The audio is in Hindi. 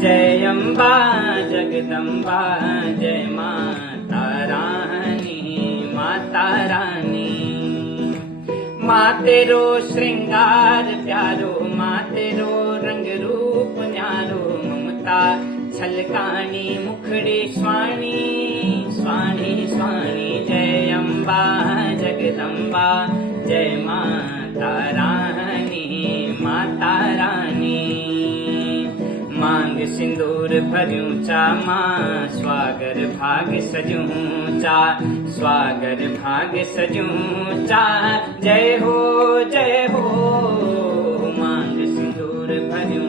जय अम्बा जगदम्बा जय माता रानी माता रानी। माँ तेरो श्रृंगार प्यारो, माँ तेरो रंग रूप न्यारो, ममता छलकानी मुखड़ी स्वाणी स्वाणी स्वाणी। जय अम्बा जगदम्बा जय माता रानी माता रानी। मांग सिंदूर भर्यूं चा मां, स्वागर भाग सजूं चा, स्वागर भाग सजूं चा। जय हो मांग सिंदूर भर्यूं